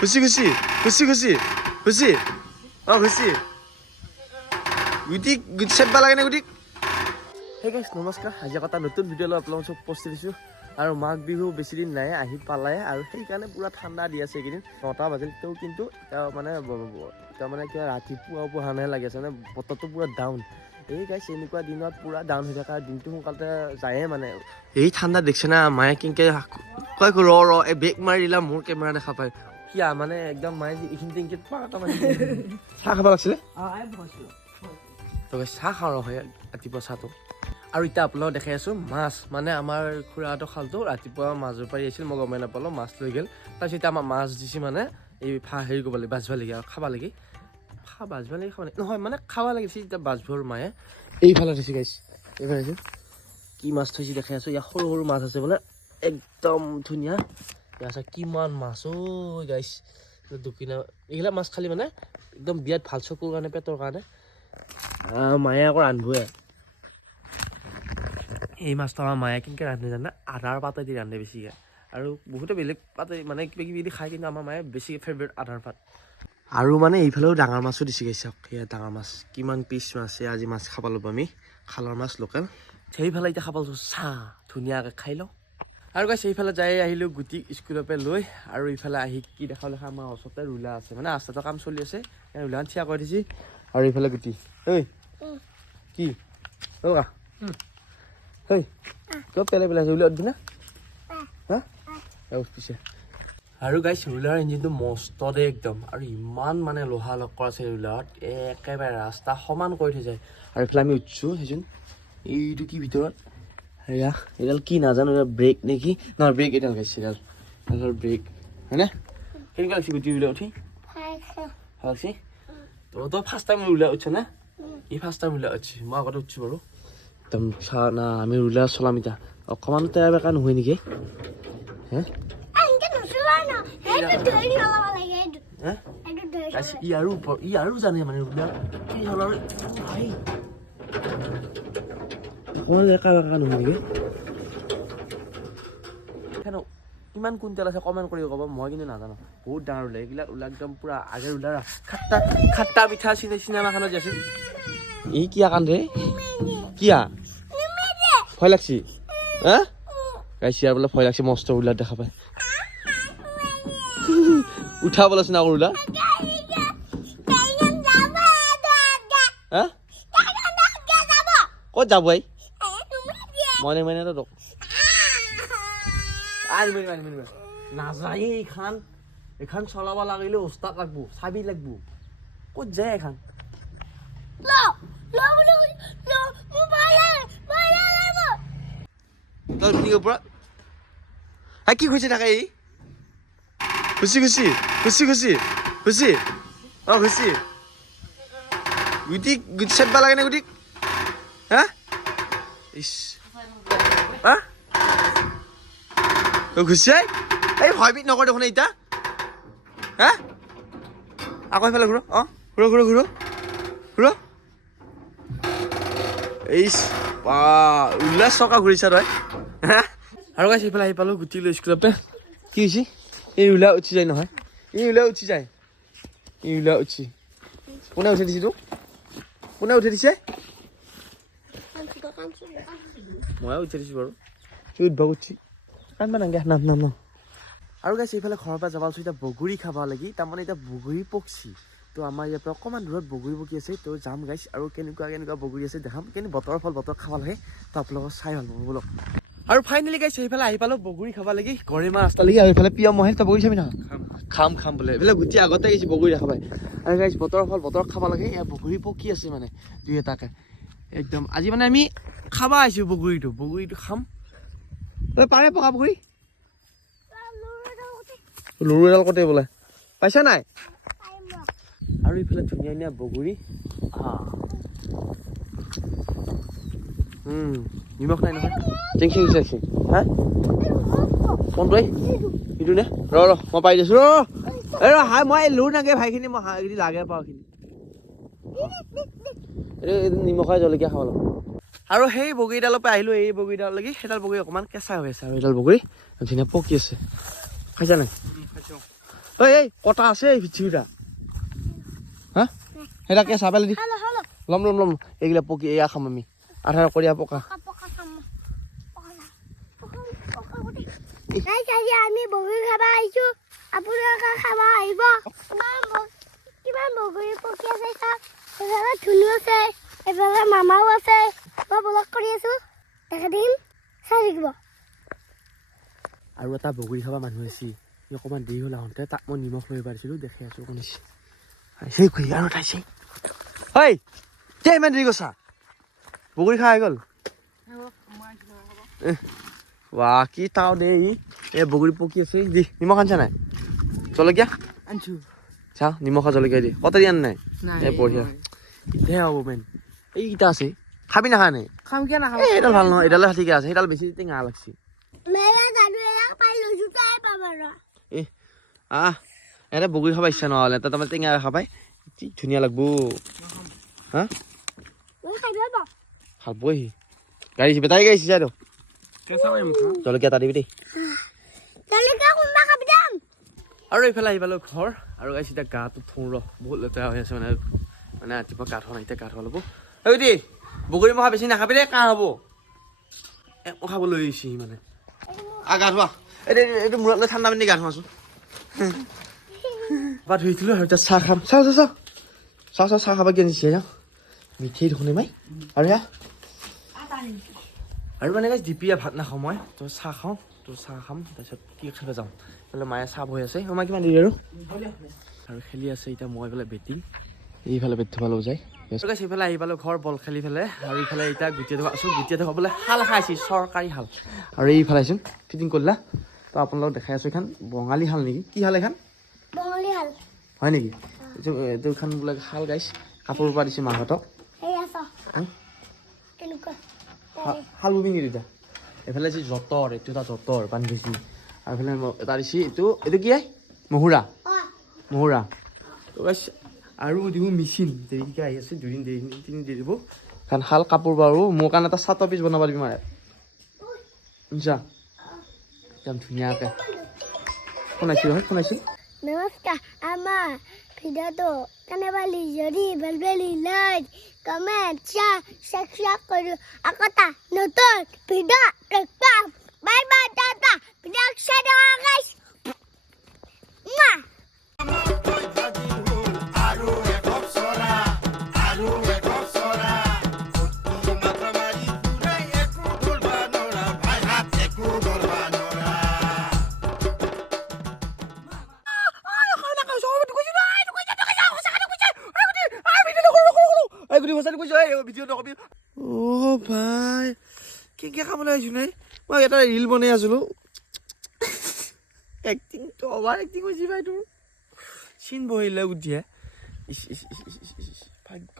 খুচি খুচি খুচি খুচি খুচি অঁ খুচি গুটি গুটি চেপবা লাগে নে গুটি সেই গাইছ নমস্কাৰ। আজি এটা নতুন ভিডিঅ' লৈ আপোনালোকক চব পষ্ট দিছোঁ। আৰু মাঘ বিহু বেছি দিন নাই আহি পালাই আৰু সেইকাৰণে পূৰা ঠাণ্ডা দি আছে এইকেইদিন। নটা বাজিল তেওঁ কিন্তু তেওঁ মানে তেওঁ মানে কিবা ৰাতিপুৱা পঢ়ানহে লাগি আছে মানে বতৰটো পূৰা ডাউন এই গাইছ এনেকুৱা দিনত পূৰা ডাউন হৈ থাকে দিনটো সোনকালতে যায়ে মানে। এই ঠাণ্ডা দেখিছে না মায়ে কিনকে কয় ৰ ৰ এই বেগ মাৰি দিলা মোৰ কেমেৰা দেখা পায়। কিয়া মানে একদম মায়ে যে এইখিনিতে ইনকে পাক মাৰি চাহ খাব লাগিছিলে তো guys, চাহ খাওঁ ৰ হয় ৰাতিপুৱা চাহটো। আৰু এতিয়া আপোনালোকক দেখাই আছোঁ মাছ মানে আমাৰ খুৰাহঁতৰ খালটো ৰাতিপুৱা মাজৰ পাৰি আহিছিল মই গমেই নাপালোঁ মাছ লৈ গ'ল। তাৰপিছত এতিয়া আমাৰ মাছ দিছে মানে এই ফা হেৰি কৰিব লাগে বাজিব লাগে আৰু খাব লাগে। খা বাজিব লাগে খাব লাগে। নহয় মানে খাব লাগিছে এতিয়া বাজবৰ মায়ে। এইফালে থৈছে গাইছ এইফালে কি মাছ থৈছে দেখাই আছোঁ ইয়াত সৰু সৰু মাছ আছে বোলে একদম ধুনীয়া। আছে কিমান মাছ ঐ গাইছ দুকিনা এইগিলা মাছ খালি মানে একদম বিৰাট ভাল চকুৰ কাৰণে পেটৰ কাৰণে মায়ে আকৌ ৰান্ধোৱে এই মাছটো আমাৰ মায়ে কেনেকৈ ৰান্ধে জানে আধাৰ পাতে দি ৰান্ধে বেছিকৈ আৰু বহুতে বেলেগ পাতে মানে কিবা কিবি দি খায় কিন্তু আমাৰ মায়ে বেছি ফেভৰেট আধাৰ পাত আৰু মানে এইফালেও ডাঙৰ মাছো দিছে গৈছে সেয়া ডাঙৰ মাছ কিমান পিচ মাছে আজি মাছ খাব ল'ব আমি খালৰ মাছ লোকেল সেইফালে এতিয়া খাব চাহ ধুনীয়াকৈ খাই লওঁ আৰু গাইছে সেইফালে যাই আহিলোঁ গুটি স্কুলৰ পৰা লৈ আৰু ইফালে আহি কি দেখা দেখা আমাৰ ওচৰতে ৰুলা আছে। মানে ৰাস্তাটো কাম চলি আছে ৰুলাখন থিয়া কৰি দিছে। আৰু এইফালে গুটি। ঐ কি? কা। হেই কিয় পেলাই পেলাইছে উলিয়াই দিবি না? হা? পিছে আৰু গাইছ ৰুলাৰ ইঞ্জিনটো মস্ত দেই একদম আৰু ইমান মানে লোহা লক্কৰ আছে ৰুলাৰত একেবাৰে ৰাস্তা সমান কৰি থৈ যায়। আৰু এইফালে আমি উঠছোঁ সেইচোন। এইটো কি ভিতৰত? এয়া এইডাল কি নাজানো এইডাল ব্ৰেক নেকি? নহয় ব্ৰেক এইডাল গাইছে এইডাল এইডাল ব্ৰেক হয়নে কেনেকুৱা লাগিছে গুটি উলিয়াই উঠি। ভালো লাগছে তো তই ফাৰ্ষ্ট টাইম উলিয়াই উঠছ না? ই ফাৰ্ষ্ট টাইম উলিয়াই উঠছি মই আগতে উঠছোঁ বাৰু একদম না আমি ৰুলাৰ চলাম এতিয়া অকণমান তেৰা বেকা নহয় নেকি? হে হে গাইছ ই আৰু ওপৰ ই আৰু জানে মানে ৰুলাৰ কি হ'ল আৰু ভাই অকণমান লেকা বেকা নহয় হেনো ইমান কুইণ্টেল আছে কমেণ্ট কৰি ক'ব মই কিন্তু নাজানো। বহুত ডাঙৰ ওলাই এইবিলাক ওলাই একদম পূৰা আগে ওলাই খাট্টা খাট্টা মিঠা চিনে চিনেমাখনত যাচোন ই কিয়া কান্দে কিয়া? ভয় লাগছি। হা? গাইছি আৰু বোলে ভয় লাগছে মস্ত ওলা দেখা পায়। উঠা বোলেচোন আকৌ ওলা হা? ক'ত যাব এই মানে তোক আনিবি আনিবি আনিবি নাযায় এইখান এইখান চলাব লাগিলে উস্তাদ লাগব চাবি লাগব। ক'ত যায় পিনিৰ পৰা। হা কি খুচি থাকে এই খুচি খুচি খুচি খুচি খুচি। অঁ খুচি। গুটি গুটি চেপবা লাগে নে গুটি হা? ইছ। হা? তই খুচিয়াই এই ভয়বিধ নকৰ দেখোন এতিয়া হা? আকৌ এইফালে ঘূৰ, অঁ? ঘূৰ ঘূৰ ঘূৰ। ঘূৰ। এইচ বা উল্লাস চকা ঘূৰিছা তই। হা? আৰু গাইছে এইফালে আহি পালোঁ গুটি লৈ স্কুলতে। কি হৈছে? এই উলিয়াই উঠি যায় নহয়। এই উলিয়াই উঠি যায়। এই উলিয়াই উঠি। কোনে উঠাই দিছে তোক? কোনে উঠাই দিছে? ময়ে উঠাই দিছোঁ বাৰু। সি উঠব উঠি। কান্দবা নাগে নাম নাম নাম আৰু গাইছে এইফালে ঘৰৰ পৰা যাব লৈছোঁ এতিয়া বগৰী খাব লাগি। তাৰমানে এতিয়া বগৰী পকছি তো আমাৰ ইয়াৰ পৰা অকণমান দূৰত বগৰী পকি আছে। তো যাম গাইছ আৰু কেনেকুৱা কেনেকুৱা বগৰী আছে দেখাম। কিন্তু বতৰৰ ফল বতৰ খাব লাগে। তো আপোনালোকক চাই ভাল পাব বলক। আৰু ফাইনেলি গাইছে সেইফালে আহি পালোঁ বগৰী খাব লাগি। গৰিমা ৰাস্তা লাগি আৰু এইফালে পিয়ম মহেল তই বগৰী চাবি না? খাম। খাম বোলে। এইফালে গুটি আগতে গৈছে বগৰী দেখা পাই। আৰু গাইছ বতৰৰ ফল বতৰ খাব লাগে। এয়া বগৰী পকি আছে মানে দুই এটাকে। একদম। আজি মানে আমি খাব আহিছোঁ বগৰীটো। বগৰীটো খাম। ঐ পাৰে পকা বগৰী? লৰু এডাল কতে বোলে। পাইছা নাই? আৰু ইফালে ধুনীয়া ধুনীয়া বগৰী। নিমখ নাই নহয়। টেংচি গৈছে হা? কোনটো এই ইটো নে? ৰ ৰ মই পাই দিছোঁ। ৰ এই ৰ হাই মই লোৰ নাগে ভাইখিনি মই হাঁহখিনি লাগে পাওঁখিনি এইটো নিমখৰ জলকীয়া খাব লাগিব। আৰু সেই বগৰীডালৰ পৰা আহিলোঁ এই বগৰীডাললৈকে সেইডাল বগৰী অকণমান কেঁচা হৈ আছে আৰু এইডাল বগৰী। ধুনীয়া পকি আছে। খাইছা নাই? ঐ এই কটা আছে এই পৃথিৱীটা হা? সেইটাকে চাই পেলাই দি। ল'ম ল'ম ল'ম। এইগিলা পকি এয়া খাম আমি। আধাৰ কৰিয়া পকা। আমি বগৰী খাব আহিছো। আপোনালোকে খাব আহিব। কিমান কিমান বগৰী পকি আছে চাওক। এইফালে ধুনু আছে এইফালে মামাও আছে। মই ব্লগ কৰি আছো দেখা দিম চাই থাকিব। আৰু এটা বগৰী খাবা মানুহ আছে সি অকণমান দেৰি হ'ল আহোঁতে তাক মই নিমখ লৈ পাৰিছিলোঁ দেখি আছোঁ অকণ আহিছে খুৰী আৰু আহিছে। হয় কিয় ইমান দেৰি কৈছা বগৰী খাই গ'ল। এহ, ৱাহ কি তাও দে ই এই বগৰী পকি আছে। দি নিমখ আনিছা নাই? জলকীয়া? আনছো। চাওঁ নিমখ জলকীয়া দি। কটাৰী আন নাই? নাই এই বঢ়িয়া। ইতিয়াহে হ'ব মেইন। এইকেইটা আছে। খাবি নে খাম কিয় নাখাম? এই এইডাল ভালো নহয় এইডালে ঠিকে আছে সেইডাল বেছি টেঙা লাগছি। এ আহ বগৰী খাব ইচ্ছা নহ'লে তাত আমাৰ টেঙা খাবাই কি ধুনীয়া লাগব। হা? পাওঁ গাড়ী বেটাৰী গাড়ী কেঁচা জলকীয়া এটা দিবি দেই। আৰু এইফালে আহি পালোঁ ঘৰ। আৰু গাইছ এতিয়া গাটো থওঁ ৰ বহুত লেতেৰা হৈ আছে মানে। মানে ৰাতিপুৱা এতিয়া গা ধোৱা ল'ব। ঐ দেই, বগৰী মখা বেছি নাখাবি দেই, কাহ হ'ব। এক মখা লৈ আহিছে মানে। আ গা ধোৱা। এইটো এইটো মূৰত লৈ ঠাণ্ডা পানী গা ধোৱাচোন। বা ধুইছিলোঁ আৰু, এতিয়া চাহ খাম। চাহ চাহ চাহ। চাহ চাহ চাহ খাবা কি আনিছে যাওঁ মিঠেই দেখোন মাই? আৰু সেয়া আৰু মানে দিপিয়া ভাত নাখাওঁ মই। তো চাহ খাওঁ, তো চাহ খাম, তাৰপিছত কি খাব যাম। এইফালে মায়ে চাহ বহি আছে। আমাৰ কিমান দেৰি আৰু? আৰু খেলি আছে এতিয়া, মই এইফালে বেটিং এইফালে বেট থবা লৈ যায় গাইছ এইফালে আহি পালোঁ ঘৰ বল খেলি পেলাই। আৰু ইফালে এতিয়া গুটিয়া থকা আছোঁ গুটিয়া থকা বোলে শাল খাইছি চৰকাৰী শাল আৰু এইফালে আহিছোন ফিটিং কৰিলা। তো আপোনালোকক দেখাই আছোঁ এইখন বঙালী শাল নেকি? কি শাল এইখন? বঙালী হাল। হয় নেকি? এইটো এইটো এইখন বোলে শাল গাইছ কাপোৰ পৰা দিছে মাহঁতক। আছ। শাল ববি নেকি দুটা? এইফালে যি যঁতৰ এইটো এটা যঁতৰ বান্ধিছি। আৰু এইফালে এটা দিছে এইটো এইটো কি আই? মহুৰা। মহুৰা। তো গাইছ আৰু দিব মেচিন দেৰিকৈ আহি আছে দুদিন দেৰি তিনিদিন দেৰি দিব কাৰণ শাল কাপোৰ বাৰু মোৰ কাৰণে এটা চাটৰ পিচ বনাব দিবি মাৰে। শুনিছা? একদম ধুনীয়াকৈ। শুনাইছিল হয় শুনাইছিল নমস্কাৰ আমাৰ ভিডিঅ'টো কেনেবা যদি ভালো ভালো লাইক কমেণ্ট শ্বেয়াৰ ছাবস্ক্ৰাইব কৰোঁ। আকৌ এটা নতুন ভিডিঅ' দেখুৱাম বাই বাই টাটা। ভিডিঅ' চাই থকা গাইছ অ' ভাই কেনেকৈ খাবলৈ আহিছোঁ নাই মই এটা ৰীল বনাই আছিলোঁ। এক্টিংটো অভাৰ এক্টিং হৈছে ভাই তোৰ। চিন বহিলে উঠিয়ে ভাগ্য।